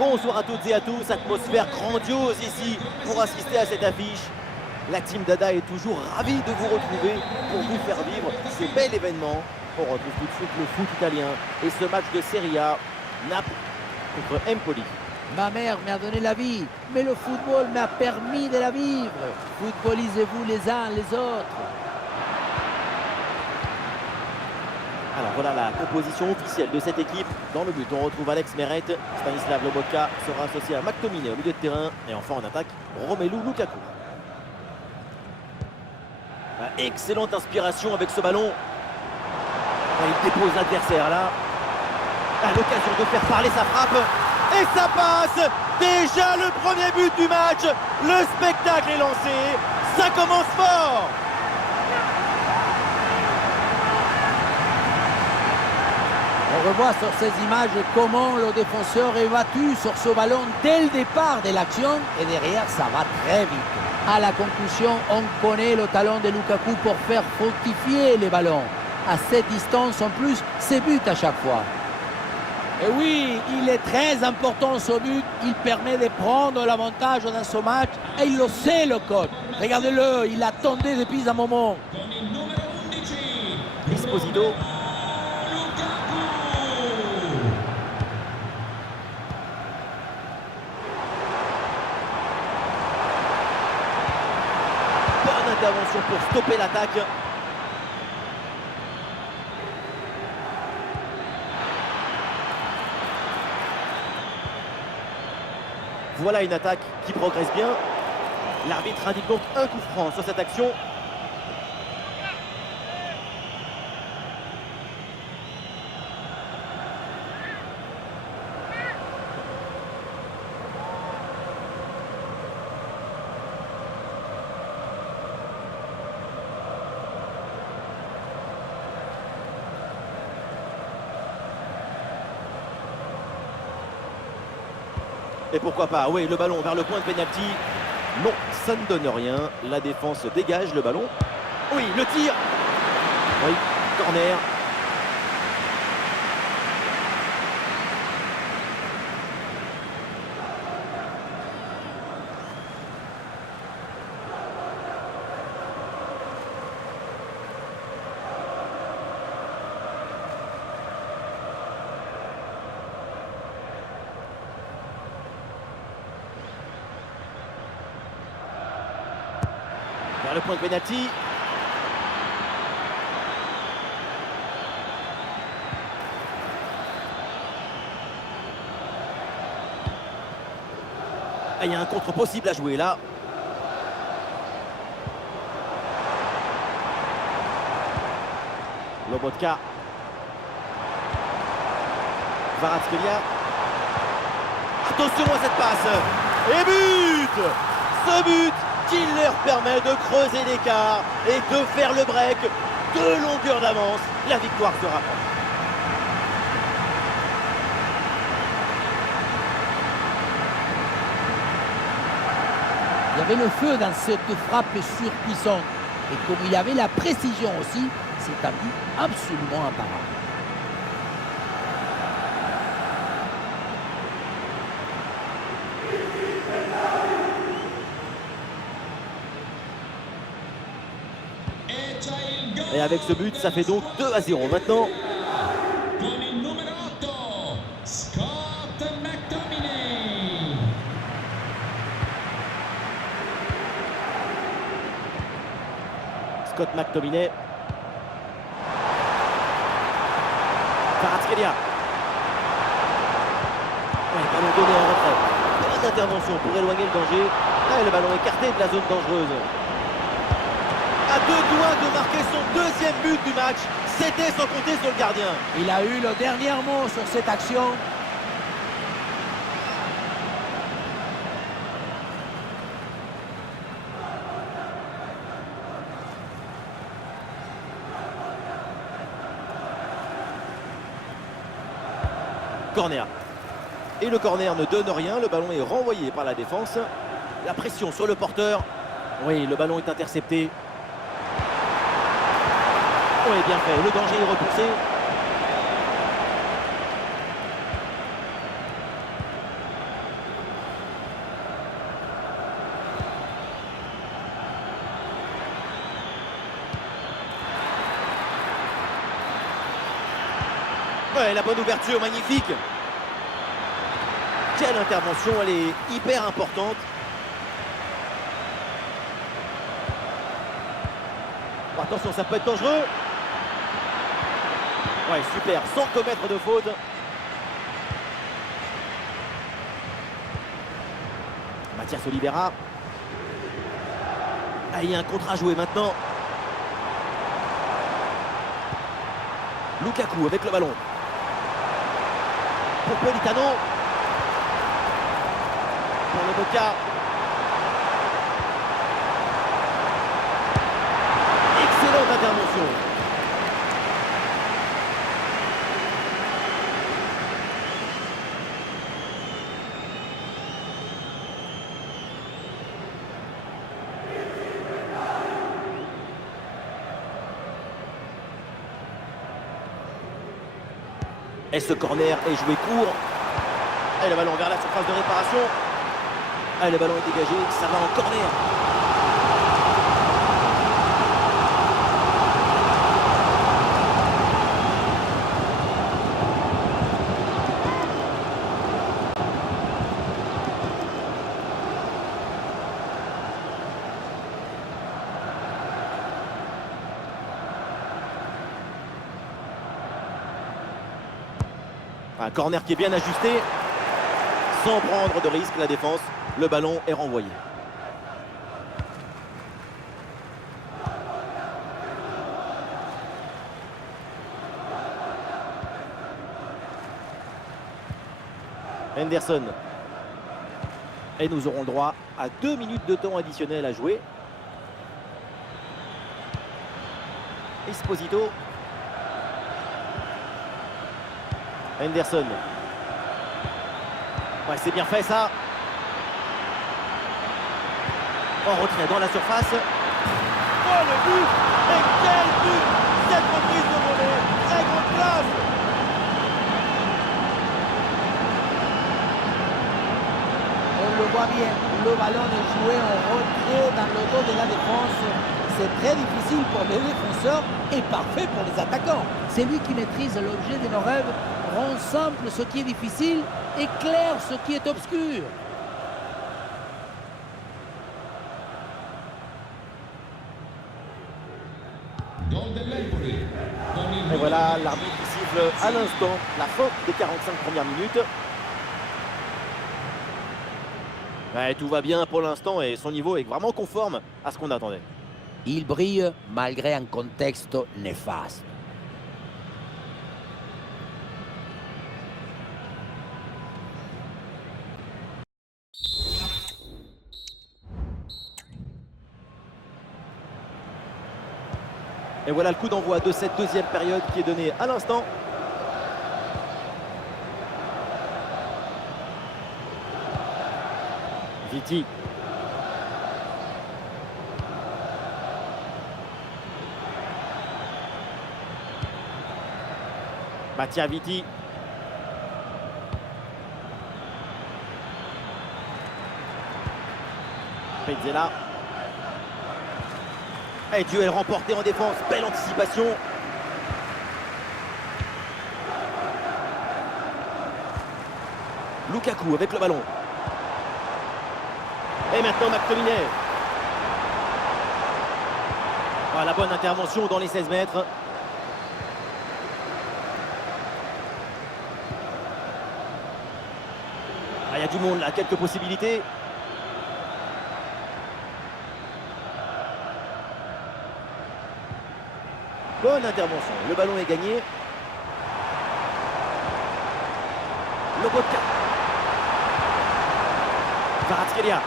Bonsoir à toutes et à tous, atmosphère grandiose ici pour assister à cette affiche. La team Dada est toujours ravie de vous retrouver pour vous faire vivre ce bel événement. On retrouve tout de suite le foot italien et ce match de Serie A, Naples contre Empoli. Ma mère m'a donné la vie, mais le football m'a permis de la vivre. Footballisez-vous les uns les autres. Alors voilà la composition officielle de cette équipe. Dans le but, on retrouve Alex Meret, Stanislav Lobotka sera associé à McTominay au milieu de terrain. Et enfin en attaque, Romelu Lukaku. Excellente inspiration avec ce ballon. Il dépose l'adversaire là. L'occasion de faire parler sa frappe. Et ça passe. Déjà le premier but du match. Le spectacle est lancé. Ça commence fort. On revoit sur ces images comment le défenseur est battu sur ce ballon dès le départ de l'action et derrière ça va très vite. À la conclusion, on connaît le talent de Lukaku pour faire fructifier les ballons. À cette distance en plus, c'est but à chaque fois. Et oui, il est très important ce but. Il permet de prendre l'avantage dans ce match et il le sait le coach. Regardez-le, il attendait depuis un moment. Esposito. Bonne intervention pour stopper l'attaque. Voilà une attaque qui progresse bien. L'arbitre indique donc un coup franc sur cette action. Et pourquoi pas, oui, le ballon vers le point de pénalty. Non, ça ne donne rien. La défense dégage le ballon. Oui, le tir. Oui, corner. Vers le point de pénalty. Il y a un contre possible à jouer là. Lobotka. Kvaratskhelia. Attention à cette passe. Et but. Ce but qui leur permet de creuser l'écart et de faire le break. 2 longueurs d'avance. La victoire se rapproche. Il y avait le feu dans cette frappe surpuissante. Et comme il y avait la précision aussi, c'est un but absolument imparable. Et avec ce but, ça fait donc 2-0 maintenant. Scott McTominay. Kvaratskhelia. Ballon donné en retrait. Bonne intervention pour éloigner le danger. Et le ballon écarté de la zone dangereuse. À 2 doigts de marquer son 2e but du match. C'était sans compter sur le gardien. Il a eu le dernier mot sur cette action. Corner. Et le corner ne donne rien. Le ballon est renvoyé par la défense. La pression sur le porteur. Oui, le ballon est intercepté. Oui, bien fait. Le danger est repoussé. Ouais, la bonne ouverture, magnifique. Quelle intervention, elle est hyper importante. Bon, attention, ça peut être dangereux. Ouais, super, sans commettre de faute. Mathias Oliveira. Ah, il y a un contre à jouer maintenant. Lukaku avec le ballon. Pour Politano. Pour le Boca. Excellente intervention. Et ce corner est joué court. Et le ballon vers la surface de réparation. Et le ballon est dégagé, ça va en corner. Un corner qui est bien ajusté, sans prendre de risque la défense. Le ballon est renvoyé. Henderson. Et nous aurons le droit à 2 minutes de temps additionnel à jouer. Esposito. Henderson. Ouais, c'est bien fait ça. En retrait dans la surface. Oh, le but! Et quel but! Cette reprise de volée, très grande classe. On le voit bien, le ballon est joué en retrait dans le dos de la défense. C'est très difficile pour les défenseurs et parfait pour les attaquants. C'est lui qui maîtrise l'objet de nos rêves, rend simple ce qui est difficile et clair ce qui est obscur. Et voilà, l'arbitre qui siffle à l'instant la fin des 45 premières minutes. Ouais, tout va bien pour l'instant et son niveau est vraiment conforme à ce qu'on attendait. Il brille malgré un contexte néfaste. Et voilà le coup d'envoi de cette deuxième période qui est donné à l'instant. Viti. Mattia Viti. Pezzella. Et duel remporté en défense, belle anticipation. Lukaku avec le ballon. Et maintenant McTominay. Ah, la bonne intervention dans les 16 mètres. Ah, il y a du monde là, quelques possibilités. Bonne intervention, le ballon est gagné. Lobotka. Kvaratskhelia.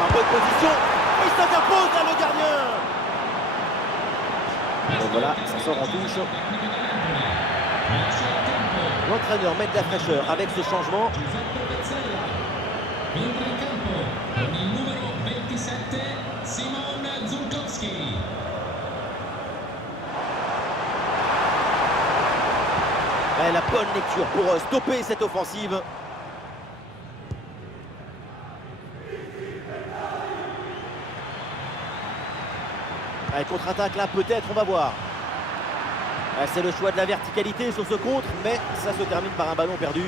En bonne position. Il s'interpose là, le gardien. Et voilà, ça sort en touche. L'entraîneur met de la fraîcheur avec ce changement. Et la bonne lecture pour stopper cette offensive. Allez, contre-attaque là, peut-être, on va voir. Ah, c'est le choix de la verticalité sur ce contre, mais ça se termine par un ballon perdu.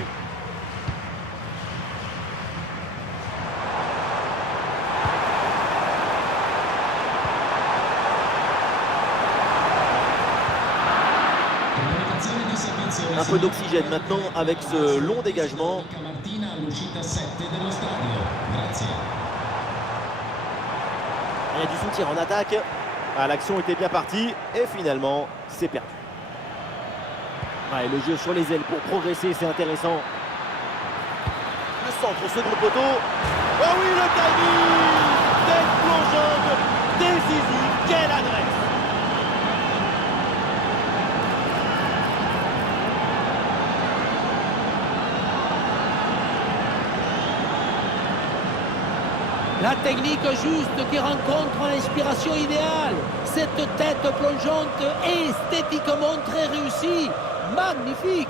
Un peu d'oxygène maintenant avec ce long dégagement. Il y a du soutien en attaque. Ah, l'action était bien partie et finalement c'est perdu. Ouais, le jeu sur les ailes pour progresser, c'est intéressant. Le centre au second poteau. Oh oui, le timing! Tête plongeante, décisive, quelle adresse! La technique juste qui rencontre l'inspiration idéale. Cette tête plongeante est esthétiquement très réussie. Magnifique.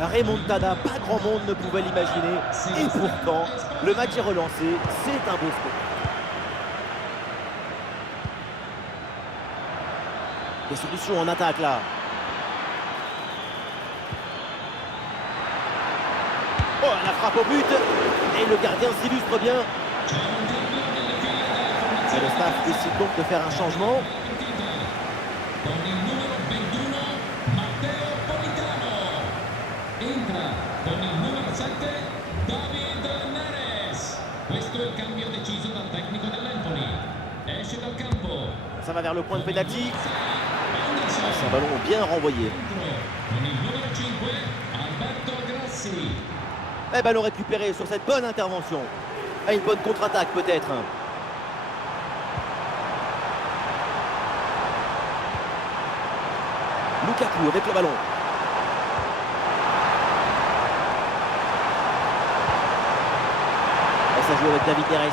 Remontada, pas grand monde ne pouvait l'imaginer. Et pourtant, le match est relancé. C'est un beau spectacle. Des solutions en attaque là. Oh, la frappe au but. Et le gardien s'illustre bien. Et le staff décide donc de faire un changement. Ça va vers le point de pénalty. C'est un ballon bien renvoyé. Et ballon récupéré sur cette bonne intervention. Et une bonne contre-attaque peut-être. Lukaku avec le ballon. Et ça joue avec David Neres.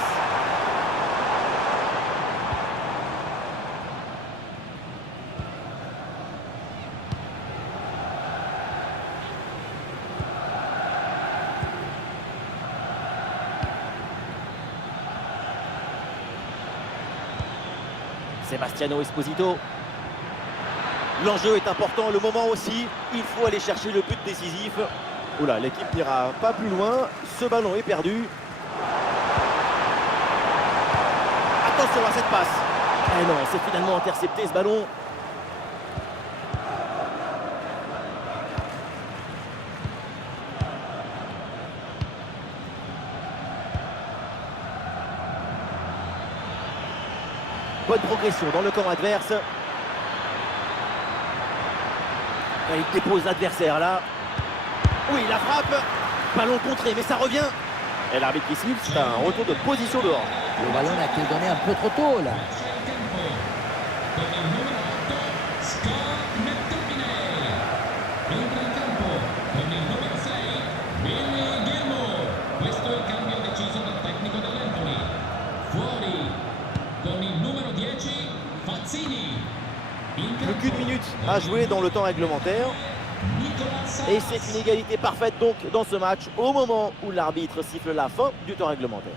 Sebastiano Esposito. L'enjeu est important, le moment aussi. Il faut aller chercher le but décisif. Oula, l'équipe n'ira pas plus loin. Ce ballon est perdu. Attention à cette passe. Eh non, c'est finalement intercepté ce ballon. Bonne progression dans le camp adverse. Et il dépose l'adversaire là. Oui, la frappe. Ballon contré, mais ça revient. Et l'arbitre qui siffle, c'est un retour de position dehors. Le ballon a été donné un peu trop tôt là. Plus qu'une minute à jouer dans le temps réglementaire. Et c'est une égalité parfaite donc dans ce match au moment où l'arbitre siffle la fin du temps réglementaire.